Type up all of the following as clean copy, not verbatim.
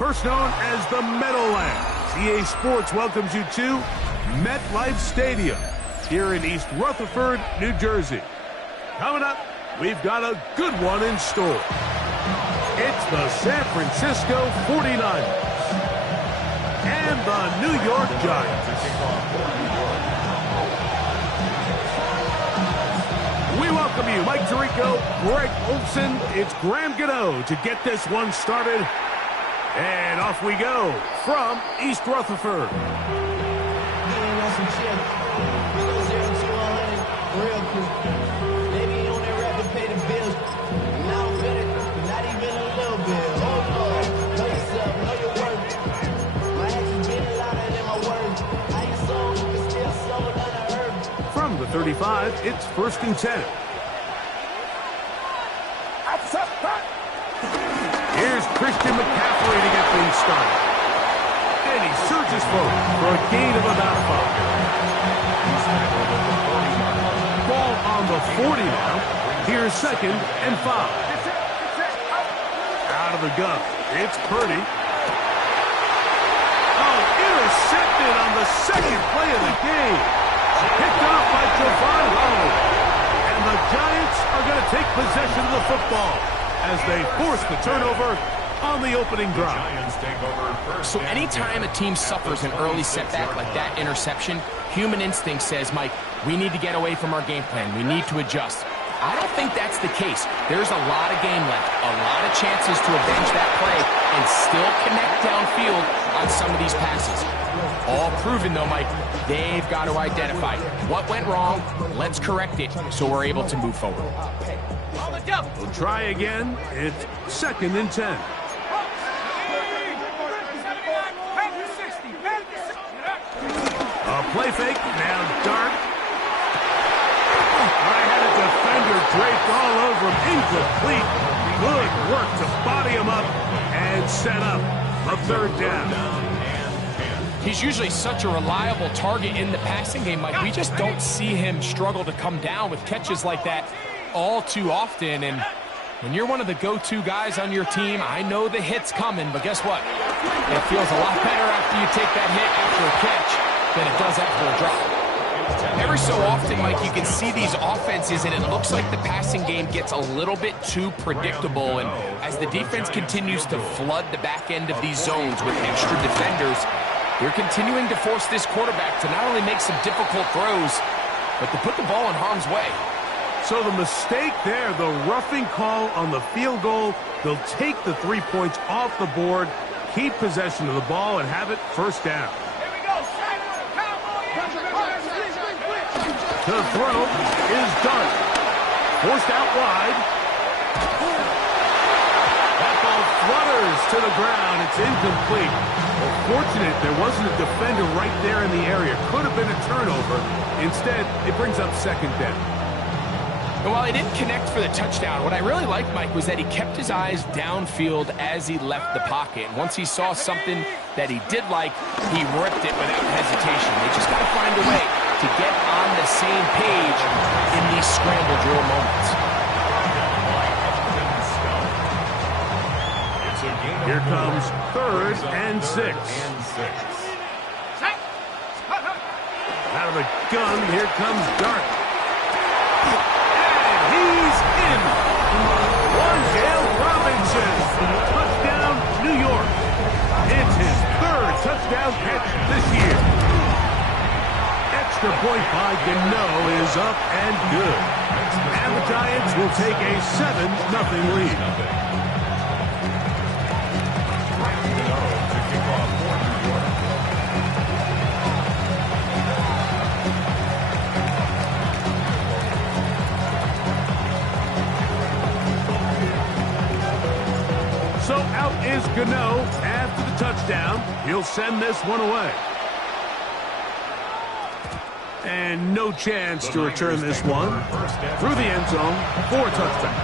first known as the Meadowlands. EA Sports welcomes you to MetLife Stadium here in East Rutherford, New Jersey. Coming up, we've got a good one in store. It's the San Francisco 49ers and the New York Giants. We welcome you, Mike Tirico, Greg Olson. It's Graham Gano to get this one started. And off we go from East Rutherford. From the 35, it's 1st and 10. Here's Christian McCaffrey to get things started. And he surges forward for a gain of about 5. Ball on the 40 now. Here's 2nd and 5. Out of the gun. It's Purdy. Oh, intercepted on the 2nd play of the game. Picked off by Javon Holland. And the Giants are going to take possession of the football as they force the turnover on the opening drive. So anytime a team suffers an early setback like that interception, human instinct says, Mike, we need to get away from our game plan. We need to adjust. I don't think that's the case. There's a lot of game left, a lot of chances to avenge that play and still connect downfield on some of these passes. All proven, though, Mike, they've got to identify what went wrong. Let's correct it so we're able to move forward. We'll try again. It's 2nd and 10. A play fake, now Dart. I had a defender draped all over him, incomplete. Good work to body him up and set up a 3rd down. He's usually such a reliable target in the passing game, Mike. We just don't see him struggle to come down with catches like that all too often. And when you're one of the go-to guys on your team, I know the hit's coming, but guess what? It feels a lot better after you take that hit after a catch than it does after a drop. Every so often, Mike, you can see these offenses, and it looks like the passing game gets a little bit too predictable. And as the defense continues to flood the back end of these zones with extra defenders, they're continuing to force this quarterback to not only make some difficult throws, but to put the ball in harm's way. So the mistake there, the roughing call on the field goal, they'll take the 3 points off the board, keep possession of the ball, and have it 1st down. The throw is done. Forced out wide. That ball flutters to the ground. It's incomplete. Well, fortunate there wasn't a defender right there in the area. Could have been a turnover. Instead, it brings up 2nd down. And while he didn't connect for the touchdown, what I really liked, Mike, was that he kept his eyes downfield as he left the pocket. And once he saw something that he did like, he ripped it without hesitation. They just got to find a way to get on the same page in these scramble drill moments. Here comes 3rd and 6. Out of the gun, here comes Dart. And he's in. Wandale Robinson. Touchdown, New York. It's his 3rd touchdown catch this year. Extra point by Gano is up and good. And the Giants will take a 7-0 lead. So out is Gano after the touchdown. He'll send this one away. And no chance to return this one. Through the end zone for a touchdown.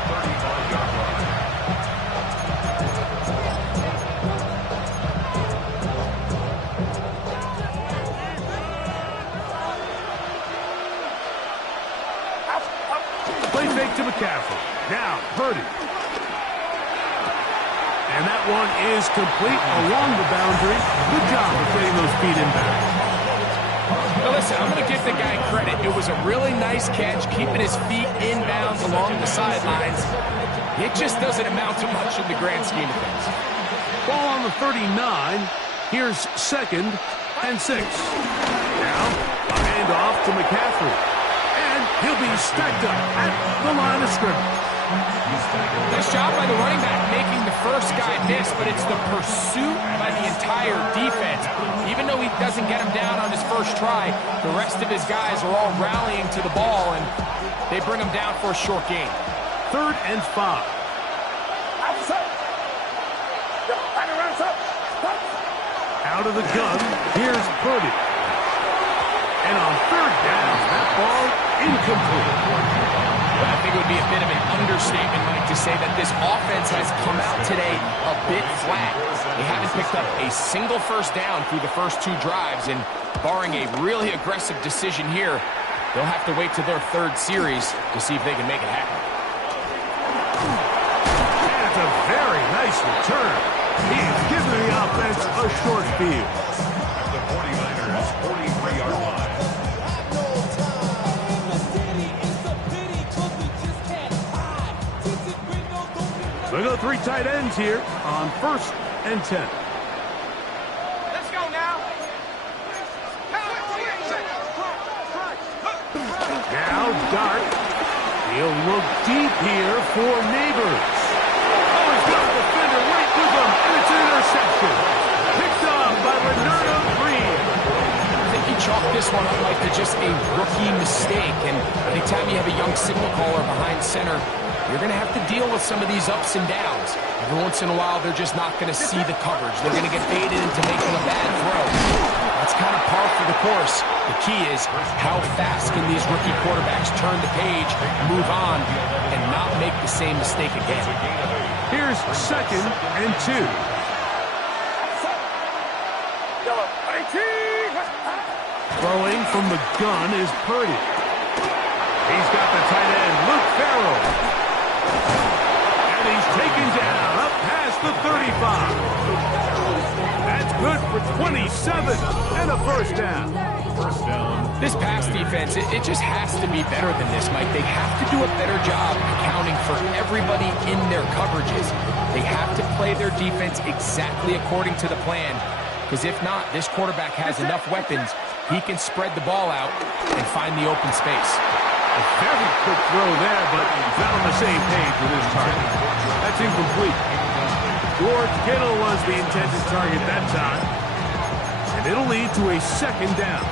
Play fake to McCaffrey. Now Purdy. And that one is complete along the boundary. Good job of getting those feet in back. Now listen, I'm going to give the guy credit. It was a really nice catch, keeping his feet inbounds along the sidelines. It just doesn't amount to much in the grand scheme of things. Ball on the 39. Here's 2nd and 6. Now, a handoff to McCaffrey. And he'll be stacked up at the line of scrimmage. Nice job by the running back making the first guy miss, but it's the pursuit by the entire defense. Even though he doesn't get him down on his first try, the rest of his guys are all rallying to the ball, and they bring him down for a short gain. 3rd and 5. Out of the gun, here's Purdy. And on 3rd down, that ball incomplete. I think it would be a bit of an understatement, Mike, to say that this offense has come out today a bit flat. They haven't picked up a single first down through the first 2 drives, and barring a really aggressive decision here, they'll have to wait to their 3rd series to see if they can make it happen. That's a very nice return. He's giving the offense a short field. The 49ers 43-yard line. They go 3 tight ends here on 1st and 10. Let's go now. Now Dart. He'll look deep here for Neighbors. Oh, he's got the defender right with him, and it's an interception. Picked up by Bernardo Green. I think he chalked this one up like to just a rookie mistake, and anytime you have a young signal caller behind center, you're going to have to deal with some of these ups and downs. Every once in a while, they're just not going to see the coverage. They're going to get baited into making a bad throw. That's kind of par for the course. The key is how fast can these rookie quarterbacks turn the page, move on, and not make the same mistake again. Here's 2nd and 2. Throwing from the gun is Purdy. He's got the tight end, Luke Farrell. And he's taken down up past the 35. That's good for 27 and a first down. This pass defense, it just has to be better than this, Mike. They have to do a better job accounting for everybody in their coverages. They have to play their defense exactly according to the plan, because if not, this quarterback has enough weapons. He can spread the ball out and find the open space. A very quick throw there, but not on the same page with his target. That's incomplete. George Kittle was the intended target that time. And it'll lead to a 2nd down.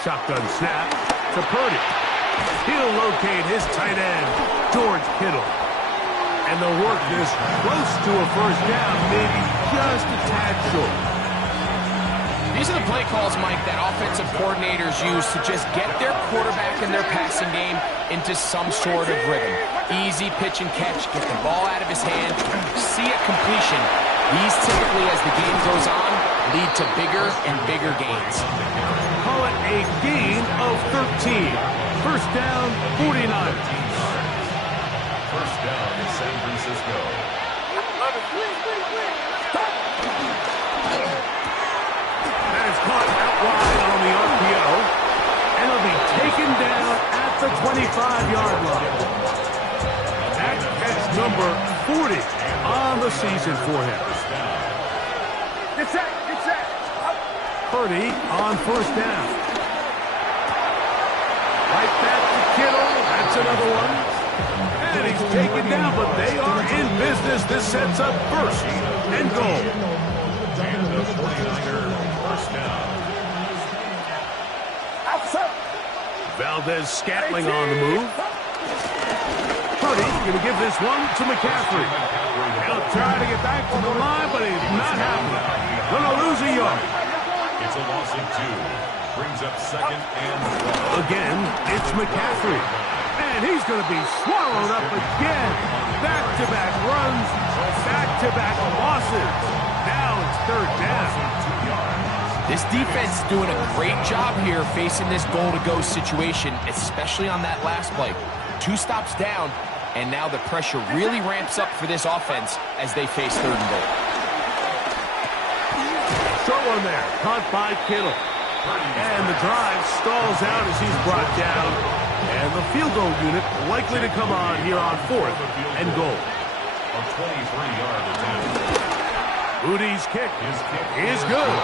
Shotgun snap to Purdy. He'll locate his tight end, George Kittle. And they'll work this close to a first down, maybe just a tad short. These are the play calls, Mike, that offensive coordinators use to just get their quarterback and their passing game into some sort of rhythm. Easy pitch and catch, get the ball out of his hand, see a completion. These typically, as the game goes on, lead to bigger and bigger gains. Call it a gain of 13. First down, 49. First down in San Francisco. That is caught out wide on the RPO. And it'll be taken down at the 25-yard line. That's catch number 40 on the season for him. Get set. Purdy on first down. Right back to Kittle. That's another one. And he's taken down, but they are in business. This sets up 1st and goal. And the 49er first down. Valdez-Scantling on the move. Purdy going to give this one to McCaffrey. He'll try to get back to the line, but he's not happening. Going to lose a yard. It's a loss of 2. Brings up 2nd and 1. Again, it's McCaffrey. And he's going to be swallowed up again. Back-to-back runs, back-to-back losses. Now It's third down. This defense is doing a great job here facing this goal-to-go situation, especially on that last play. 2 stops down, and now the pressure really ramps up for this offense as they face third and goal. Short one there, caught by Kittle. And the drive stalls out as he's brought down. And the field goal unit likely to come on here on 4th and goal. A 23-yard attempt. Moody's kick is good.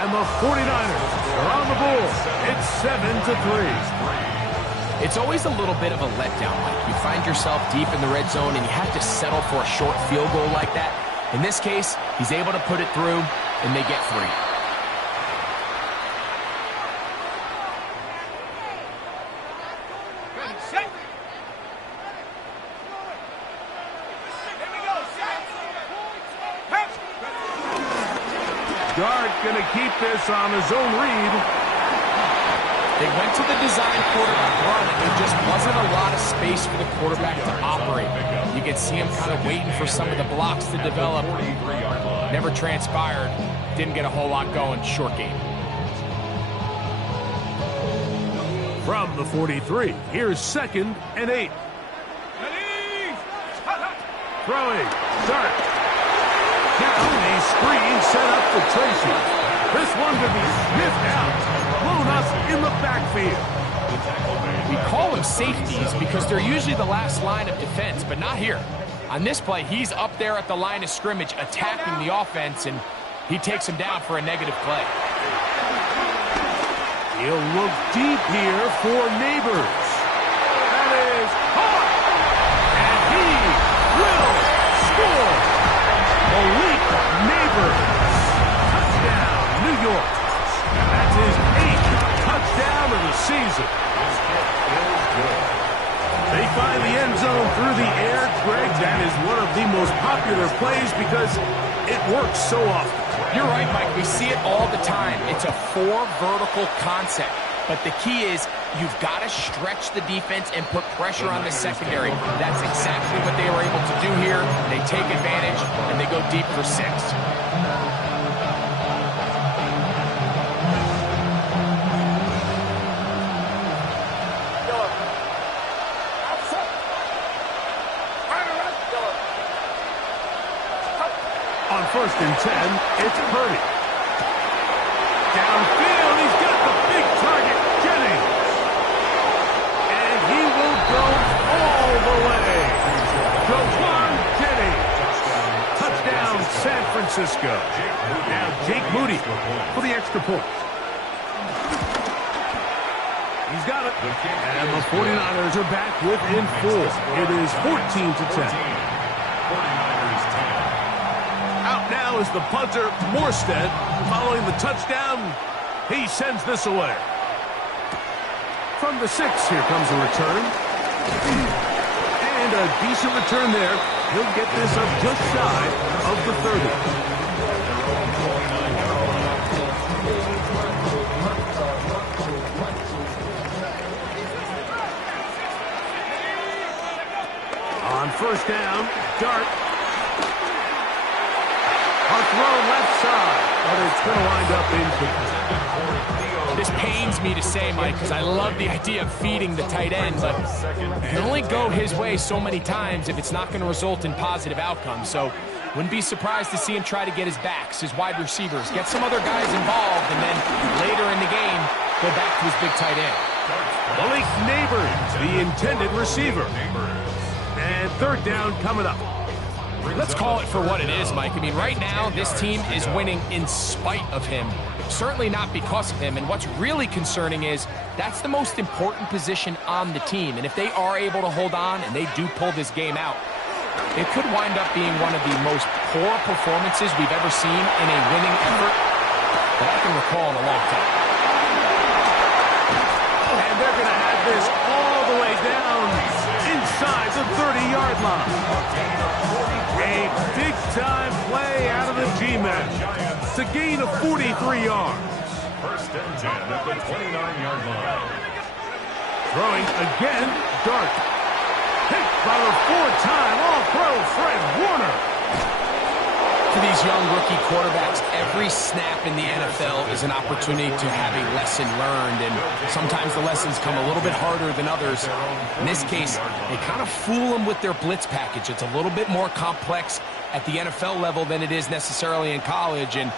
And the 49ers are on the board. It's 7-3. It's always a little bit of a letdown, Mike. You find yourself deep in the red zone and you have to settle for a short field goal like that. In this case, he's able to put it through, and they get 3. Dart going to keep this on his own read. They went to the design quarterback run, and there just wasn't a lot of space for the quarterback to operate. You could see him kind of waiting for some of the blocks to develop. Never transpired. Didn't get a whole lot going. Short game. From the 43, here's 2nd and 8. Throwing. Dart. Down a screen set up for Tracy. This one to be sniffed out. Blown up in the backfield. We call them safeties because they're usually the last line of defense, but not here. On this play, he's up there at the line of scrimmage attacking the offense, and he takes him down for a negative play. He'll look deep here for Neighbors. That is caught. And he will score. Malik Neighbors. Touchdown, New York. That's his 8th touchdown of the season. They find the end zone through the air. Greg, that is one of the most popular plays because it works so often. You're right, Mike. We see it all the time. It's a 4 vertical concept. But the key is you've got to stretch the defense and put pressure on the secondary. That's exactly what they were able to do here. They take advantage, and they go deep for 6. On 1st and 10, it's Purdy. Downfield, he's got the big target, Jennings. And he will go all the way. Jawan Jennings. Touchdown, San Francisco. Now Jake Moody for the extra point. He's got it. And the 49ers are back within 4. It is 14-10. Out now is the punter, Morstead. Following the touchdown, he sends this away. From the 6, here comes a return. And a decent return there. He'll get this up just shy of the 30. On 1st down, Dart. Throw left side, but it's going to wind up incomplete. This pains me to say, Mike, because I love the idea of feeding the tight end, but you can only go his way so many times if it's not going to result in positive outcomes. So wouldn't be surprised to see him try to get his backs, his wide receivers, get some other guys involved, and then later in the game, go back to his big tight end. Malik Neighbors, the intended receiver. And 3rd down coming up. Let's call it for what it is, Mike. I mean, right now, this team is winning in spite of him. Certainly not because of him. And what's really concerning is that's the most important position on the team. And if they are able to hold on and they do pull this game out, it could wind up being one of the most poor performances we've ever seen in a winning effort that I can recall in a long time. And they're going to have this all the way down inside the 30-yard line. A big-time play out of the G-men to gain of 43 yards. 1st and 10 at the 29-yard line. Throwing again, Dart. Picked by the 4-time All-Pro Fred Warner. For the these young rookie quarterbacks, every snap in the NFL is an opportunity to have a lesson learned, and sometimes the lessons come a little bit harder than others. In this case, they kind of fool them with their blitz package. It's a little bit more complex at the NFL level than it is necessarily in college, and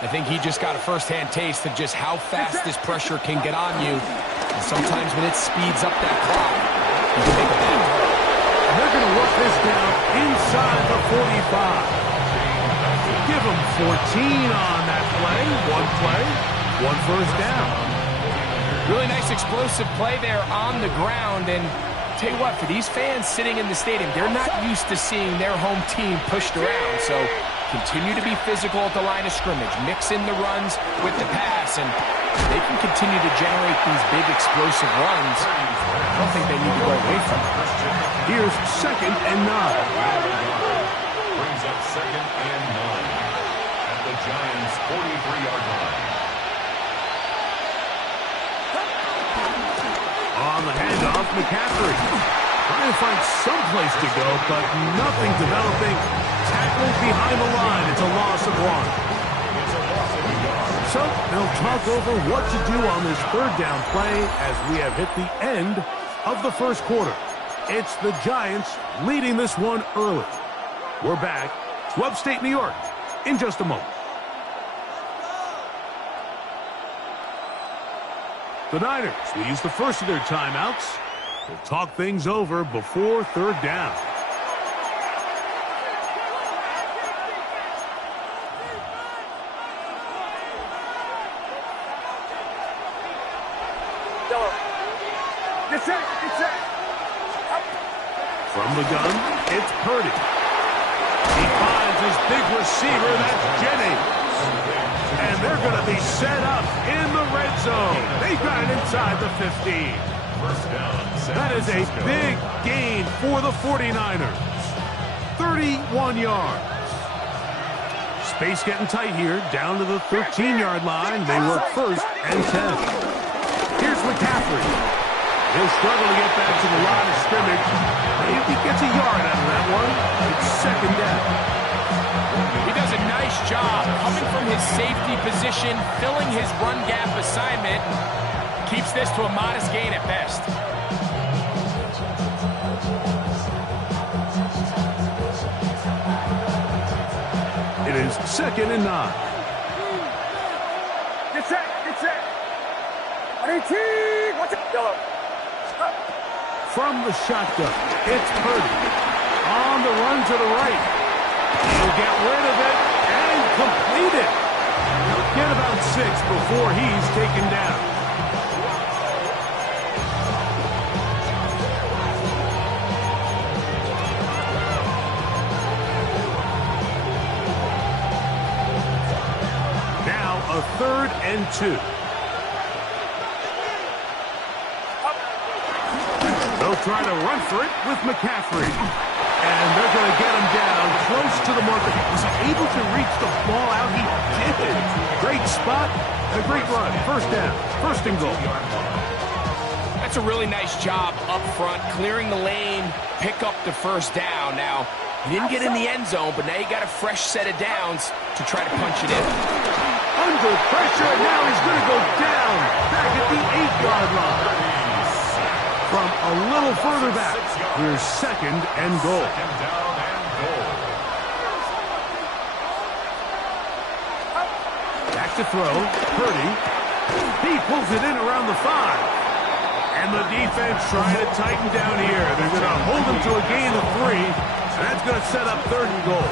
I think he just got a first-hand taste of just how fast this pressure can get on you. And sometimes when it speeds up that clock, you can make a bad throw. And they're going to work this down inside the 45. Give them 14 on that play. One first down. Really nice explosive play there on the ground. And tell you what, for these fans sitting in the stadium, they're not used to seeing their home team pushed around. So continue to be physical at the line of scrimmage. Mix in the runs with the pass, and they can continue to generate these big explosive runs. I don't think they need to go away from it. Here's 2nd and 9. Brings up 2nd and 9 at the Giants' 43-yard line. On the handoff, McCaffrey. Trying to find some place to go, but nothing developing. Tackled behind the line. It's a loss of 1. So they'll talk over what to do on this 3rd down play as we have hit the end of the 1st quarter. It's the Giants leading this one early. We're back to upstate New York in just a moment. The Niners will use the first of their timeouts. They'll talk things over before 3rd down. From the gun, it's Purdy. He finds his big receiver, that's Jennings. And they're going to be set up in the red zone. They got it inside the 15. First down. That is a big gain for the 49ers. 31 yards. Space getting tight here, down to the 13-yard line. They work 1st and 10. Here's McCaffrey. He'll struggle to get back to the line of scrimmage. Maybe he gets a yard out of that one. It's 2nd down. He does a nice job coming from his safety position, filling his run gap assignment. Keeps this to a modest gain at best. It is 2nd and 9. Get set. Watch it. Yellow. From the shotgun, it's Purdy. On the run to the right. He'll get rid of it and complete it. He'll get about 6 before he's taken down. Now a 3rd and 2. They'll try to run for it with McCaffrey. And they're going to get him down close to the marker. Was he able to reach the ball out? He did. Great spot and a great run. 1st down. 1st and goal. That's a really nice job up front, clearing the lane, pick up the 1st down. Now, he didn't get in the end zone, but now you got a fresh set of downs to try to punch it in. Under pressure, and now he's going to go down back at the 8-yard line. From a little further back, here's 2nd and goal. 2nd down and goal. Back to throw. Purdy. He pulls it in around the 5. And the defense trying to tighten down here. They're going to hold him to a gain of 3. And that's going to set up 3rd and goal.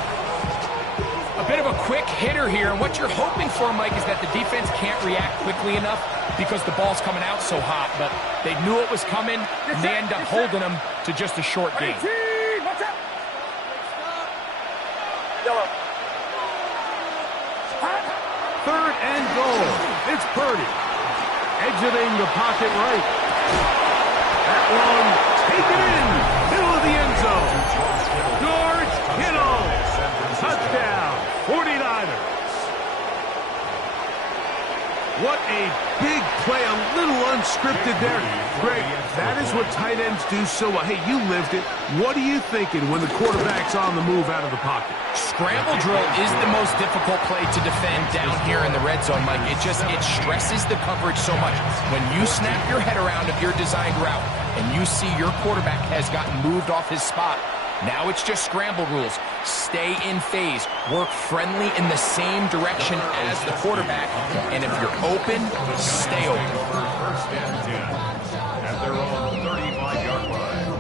A bit of a quick hitter here, and what you're hoping for, Mike, is that the defense can't react quickly enough because the ball's coming out so hot, but they knew it was coming, and they end up holding them to just a short gain. Watch out. Yellow. 3rd and goal. It's Purdy. Exiting the pocket right. That one taken in. Middle of the end zone. George Kittle. Touchdown. 49ers. What a big play, a little unscripted there. Greg, that is what tight ends do so well. Hey, you lived it. What are you thinking when the quarterback's on the move out of the pocket? Scramble drill is the most difficult play to defend down here in the red zone, Mike. It stresses the coverage so much. When you snap your head around of your designed route and you see your quarterback has gotten moved off his spot, now it's just scramble rules. Stay in phase. Work friendly in the same direction as the quarterback. And if you're open, stay open. First and 10 at their own 35-yard line.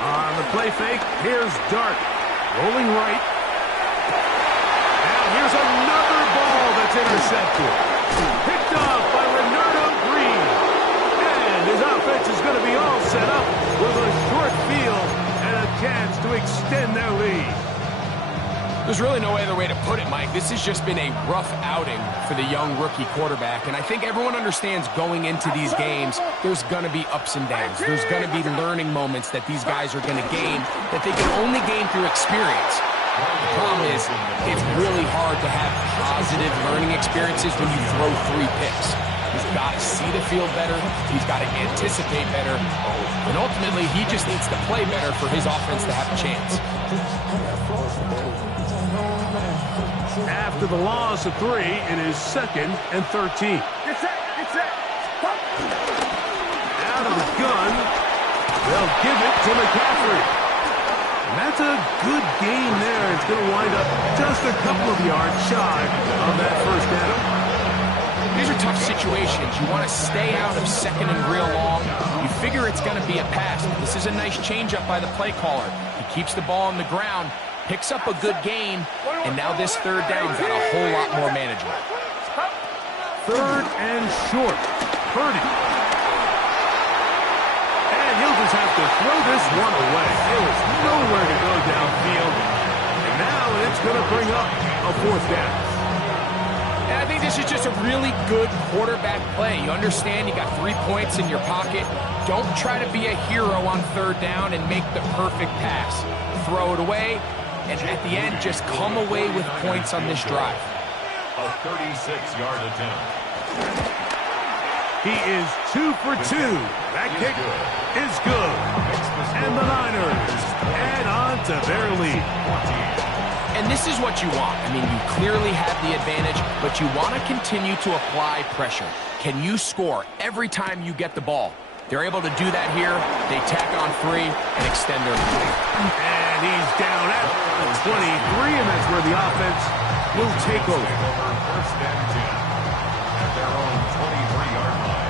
On the play fake, here's Dart. Rolling right. Now here's another ball that's intercepted. Picked off by Renardo Green. And his offense is going to be all set up with a short field and a chance to extend their lead. There's really no other way to put it, Mike. This has just been a rough outing for the young rookie quarterback. And I think everyone understands going into these games, there's going to be ups and downs. There's going to be learning moments that these guys are going to gain that they can only gain through experience. The problem is, it's really hard to have positive learning experiences when you throw 3 picks. He's got to see the field better. He's got to anticipate better. And ultimately, he just needs to play better for his offense to have a chance. After the loss of 3, it is 2nd and 13. Get set. Get set. Pop. Out of the gun, they'll give it to McCaffrey. And that's a good game there. It's going to wind up just a couple of yards shy of that first down. These are tough situations. You want to stay out of 2nd and real long. You figure it's going to be a pass. This is a nice changeup by the play caller. He keeps the ball on the ground, picks up a good gain, and now this 3rd down got a whole lot more manageable. 3rd and short. Purdy. And he'll just have to throw this one away. There was nowhere to go downfield. And now it's going to bring up a 4th down. And I think this is just a really good quarterback play. You understand you got 3 points in your pocket. Don't try to be a hero on 3rd down and make the perfect pass. Throw it away, and at the end, just come away with points on this drive. A 36-yard attempt. He is 2 for 2. That kick is good. And the Niners add on to their lead. And this is what you want. I mean, you clearly have the advantage, but you want to continue to apply pressure. Can you score every time you get the ball? They're able to do that here. They tack on 3 and extend their lead. And he's down at the 23, and that's where the offense will take over. First and 10 at their own 23-yard line.